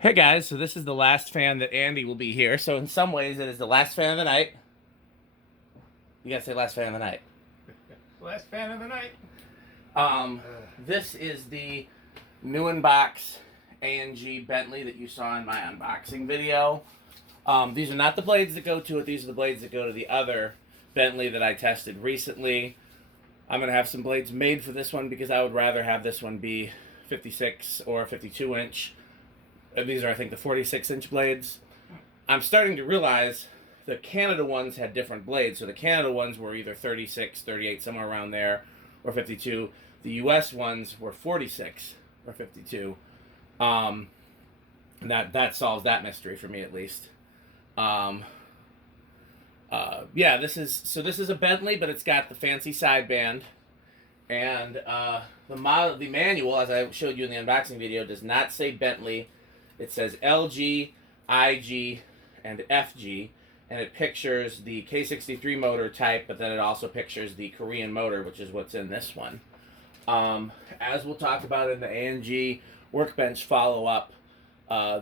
Hey guys, so this is the last fan that Andy will be here. So in some ways, it is the last fan of the night. You gotta say last fan of the night. Last fan of the night. This is the new in-box A&G Bentley that you saw in my unboxing video. These are not the blades that go to it. These are the blades that go to the other Bentley that I tested recently. I'm gonna have some blades made for this one because I would rather have this one be 56 or 52 inch. These are, I think, the 46-inch blades. I'm starting to realize the Canada ones had different blades. So the Canada ones were either 36, 38, somewhere around there, or 52. The US ones were 46 or 52. And that solves that mystery for me, at least. Yeah, this is a Bentley, but it's got the fancy sideband. And the manual, as I showed you in the unboxing video, does not say Bentley. It says LG, IG, and FG, and it pictures the K63 motor type, but then it also pictures the Korean motor, which is what's in this one. As we'll talk about in the A&G workbench follow-up,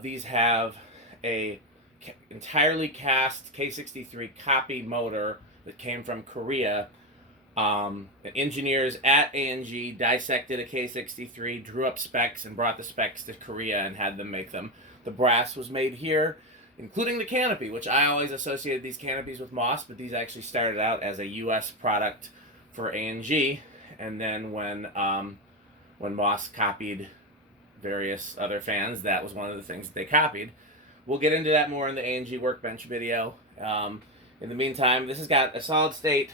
these have a entirely cast K63 copy motor that came from Korea. Engineers at A&G dissected a K63, drew up specs, and brought the specs to Korea and had them make them. The brass was made here, including the canopy, which I always associated these canopies with Moss, but these actually started out as a U.S. product for A&G. And then when Moss copied various other fans, that was one of the things that they copied. We'll get into that more in the A&G workbench video. In the meantime, this has got a solid state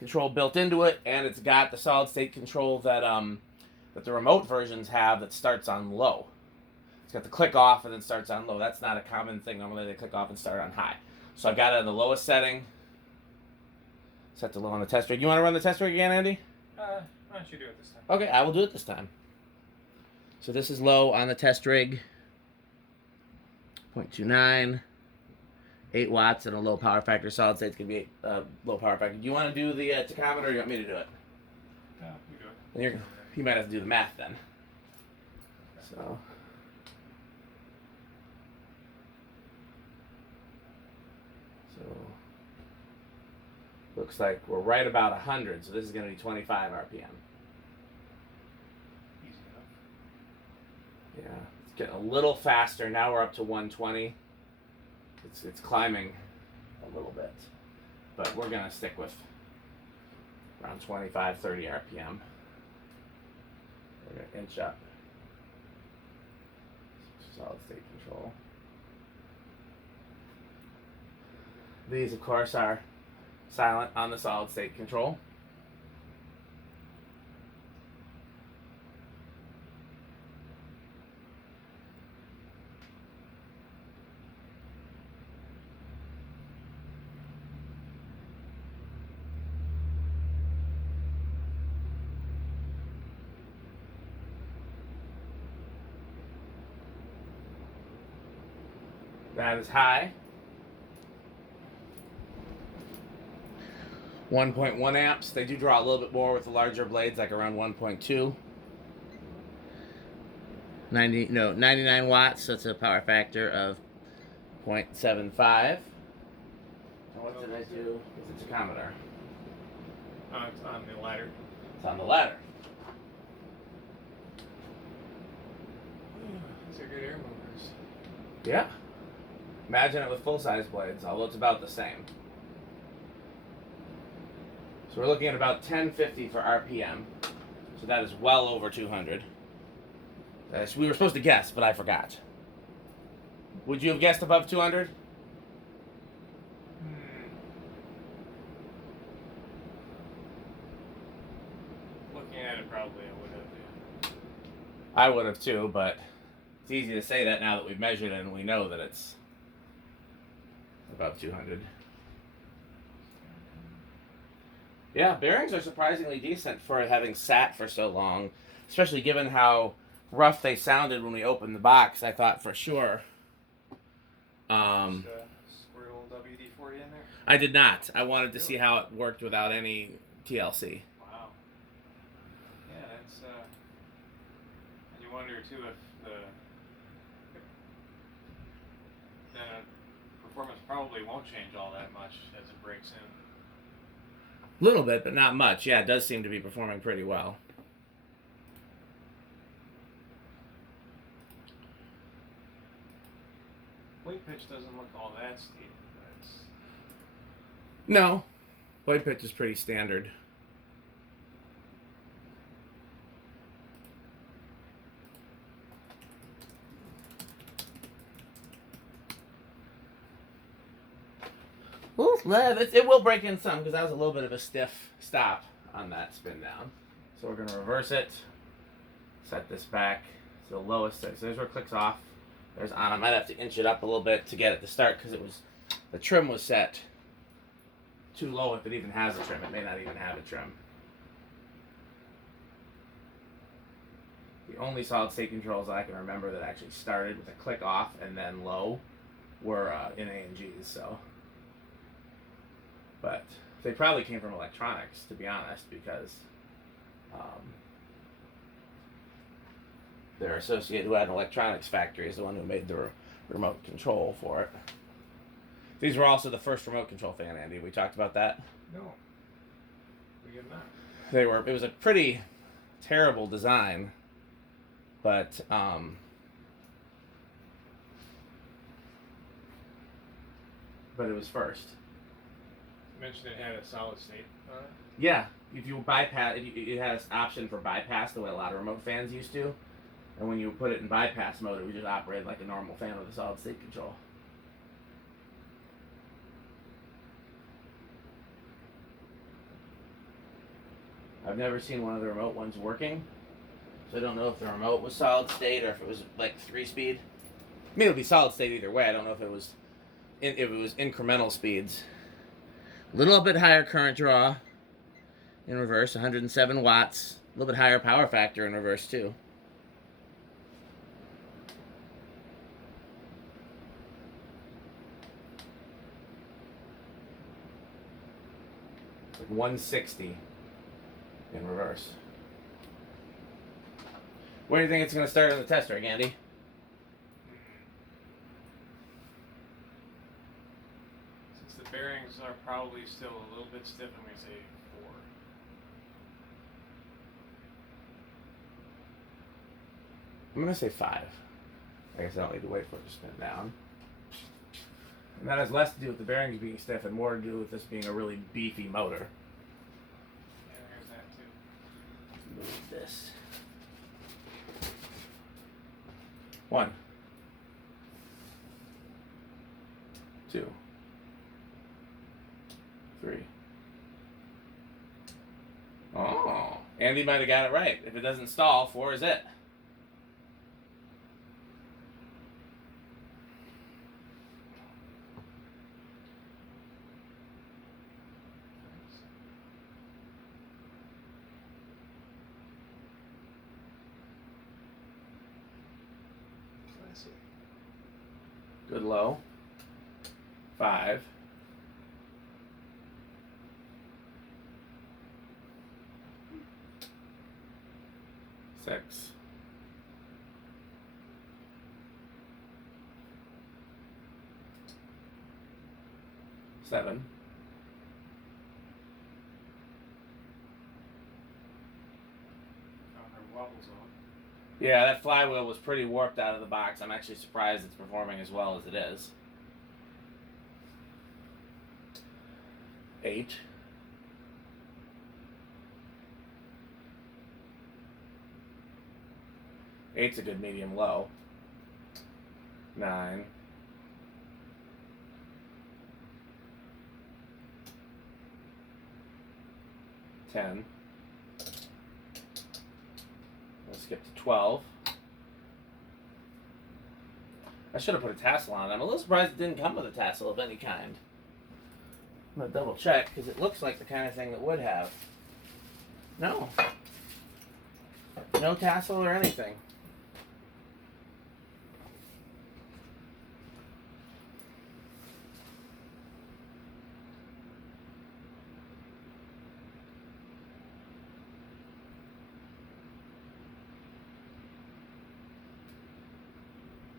control built into it, and it's got the solid state control that the remote versions have that starts on low. It's got the click off and then starts on low. That's not a common thing. Normally they click off and start on high. So I got it on the lowest setting. Set to low on the test rig. You want to run the test rig again, Andy? Why don't you do it this time? Okay, I will do it this time. So this is low on the test rig. 0.29. 8 watts and a low power factor. Solid state's going to be low power factor. Do you want to do the tachometer, or do you want me to do it? No, you do it. You might have to do the math then. So looks like we're right about 100. So this is going to be 25 RPM. Easy enough. Yeah, it's getting a little faster. Now we're up to 120. It's climbing a little bit, but we're gonna stick with around 25, 30 RPM. We're gonna inch up. Solid state control. These, of course, are silent on the solid state control. That is high. 1.1 amps. They do draw a little bit more with the larger blades, like around 1.2. 99 watts, so it's a power factor of 0.75. What did I do with the tachometer? It's on the ladder. It's on the ladder. These are good air movers. Yeah. Imagine it with full-size blades, although it's about the same. So we're looking at about 1050 for RPM. So that is well over 200. We were supposed to guess, but I forgot. Would you have guessed above 200? Looking at it, probably I would have. Yeah. I would have too, but it's easy to say that now that we've measured it and we know that it's above 200. Yeah, bearings are surprisingly decent for having sat for so long, especially given how rough they sounded when we opened the box. I thought for sure. Squirt a little WD-40 in there? I did not. I wanted to see how it worked without any TLC. Wow. Yeah, that's. And you wonder too if the probably won't change all that much as it breaks in. A little bit, but not much. Yeah, it does seem to be performing pretty well. Weight pitch doesn't look all that steep, but it's... No, blade pitch is pretty standard. Ooh, it will break in some because that was a little bit of a stiff stop on that spin down. So we're going to reverse it, set this back to the lowest. So there's where it clicks off. There's on. I might have to inch it up a little bit to get it to start because the trim was set too low if it even has a trim. It may not even have a trim. The only solid state controls I can remember that actually started with a click off and then low were in A&G's. So. But they probably came from electronics, to be honest, because they're associated with an electronics factory is the one who made the remote control for it. These were also the first remote control fan, Andy. We talked about that. No, we have not. They were. It was a pretty terrible design, but it was first. You mentioned it had a solid state on it? Yeah, if you bypass, it has an option for bypass the way a lot of remote fans used to. And when you put it in bypass mode, it would just operate like a normal fan with a solid state control. I've never seen one of the remote ones working, so I don't know if the remote was solid state or if it was like 3-speed. I mean, it would be solid state either way. I don't know if it was incremental speeds. A little bit higher current draw in reverse, 107 watts. A little bit higher power factor in reverse too. Like 160 in reverse. Where do you think it's going to start on the test rig, Andy? Since the bearings are probably still a little bit stiff, I'm going to say 4. I'm going to say 5. I guess I don't need to wait for it to spin down. And that has less to do with the bearings being stiff and more to do with this being a really beefy motor. Yeah, there's that too. Move this. 1, 2, 3. Oh, Andy might have got it right. If it doesn't stall, 4 is it. Good low. 5. 6. 7. Wobbles on. Yeah, that flywheel was pretty warped out of the box. I'm actually surprised it's performing as well as it is. 8. 8's a good medium low. 9. 10. Let's skip to 12. I should have put a tassel on it. I'm a little surprised it didn't come with a tassel of any kind. I'm going to double check because it looks like the kind of thing that would have. No. No tassel or anything.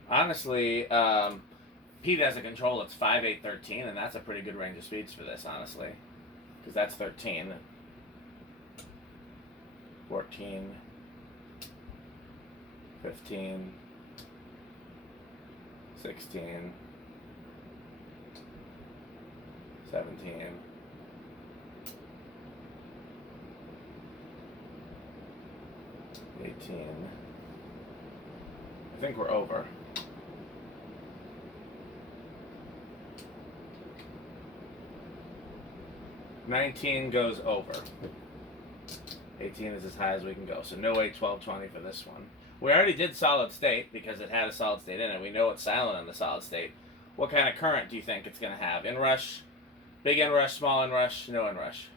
Honestly, Pete has a control that's 5, 8, 13, and that's a pretty good range of speeds for this, honestly. Because that's 13. 14. 15. 16. 17. 18. I think we're over. 19 goes over. 18 is as high as we can go. So no 8, 12, 20 for this one. We already did solid state because it had a solid state in it. We know it's silent on the solid state. What kind of current do you think it's going to have? Inrush, big inrush, small inrush, no inrush?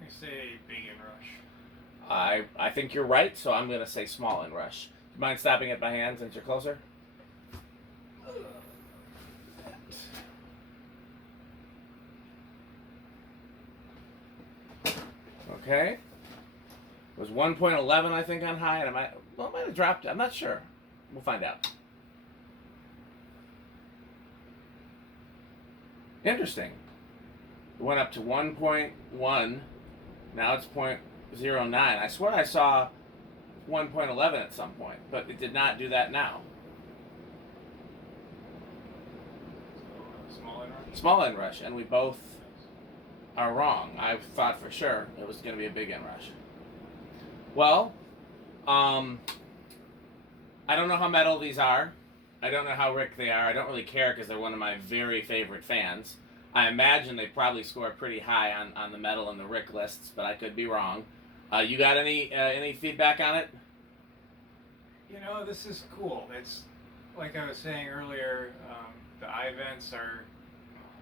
I say big inrush. I think you're right, so I'm going to say small inrush. Do you mind stopping it by hand since you're closer? Okay. It was 1.11, I think, on high, and it might have dropped. I'm not sure. We'll find out. Interesting. It went up to 1.1. Now it's 0.09. I swear I saw 1.11 at some point, but it did not do that now. So, small inrush? Small inrush, and we both are wrong. I thought for sure it was going to be a big inrush. Well, I don't know how metal these are. I don't know how Rick they are. I don't really care because they're one of my very favorite fans. I imagine they probably score pretty high on the metal and the Rick lists, but I could be wrong. You got any feedback on it? You know, this is cool. It's like I was saying earlier. The eye vents are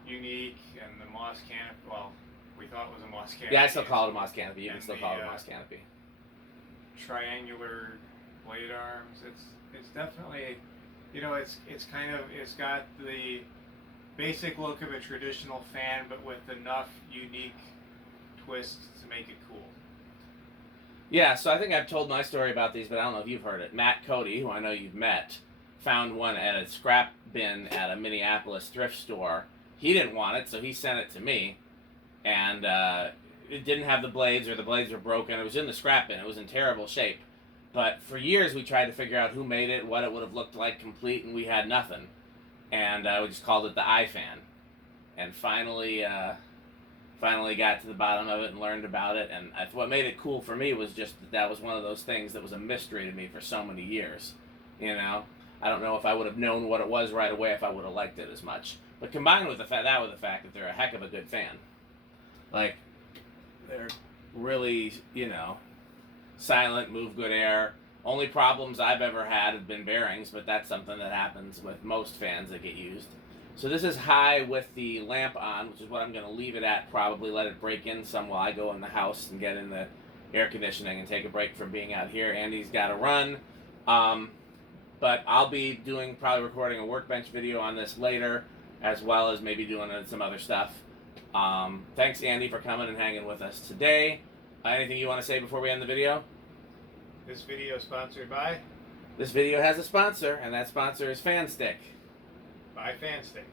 unique, and the moss canopy. Well, we thought it was a moss canopy. Yeah, I still call it a moss canopy. You can And still the, call it a moss canopy. Triangular blade arms. It's definitely, you know, it's got the basic look of a traditional fan, but with enough unique twists to make it cool. Yeah, so I think I've told my story about these, but I don't know if you've heard it. Matt Cody, who I know you've met, found one at a scrap bin at a Minneapolis thrift store. He didn't want it, so he sent it to me, and it didn't have the blades, or the blades were broken. It was in the scrap bin. It was in terrible shape. But for years, we tried to figure out who made it, what it would have looked like complete, and we had nothing. And we just called it the iFan. And finally got to the bottom of it and learned about it. And what made it cool for me was just that was one of those things that was a mystery to me for so many years. You know, I don't know if I would have known what it was right away if I would have liked it as much. But combined with the fact that they're a heck of a good fan. Like, they're really, you know, silent, move good air. Only problems I've ever had have been bearings, but that's something that happens with most fans that get used. So this is high with the lamp on, which is what I'm going to leave it at, probably let it break in some while I go in the house and get in the air conditioning and take a break from being out here. Andy's got to run. But I'll be probably recording a workbench video on this later, as well as maybe doing some other stuff. Thanks, Andy, for coming and hanging with us today. Anything you want to say before we end the video? This video is sponsored by? This video has a sponsor, and that sponsor is Fan Stick. By Fan Stick.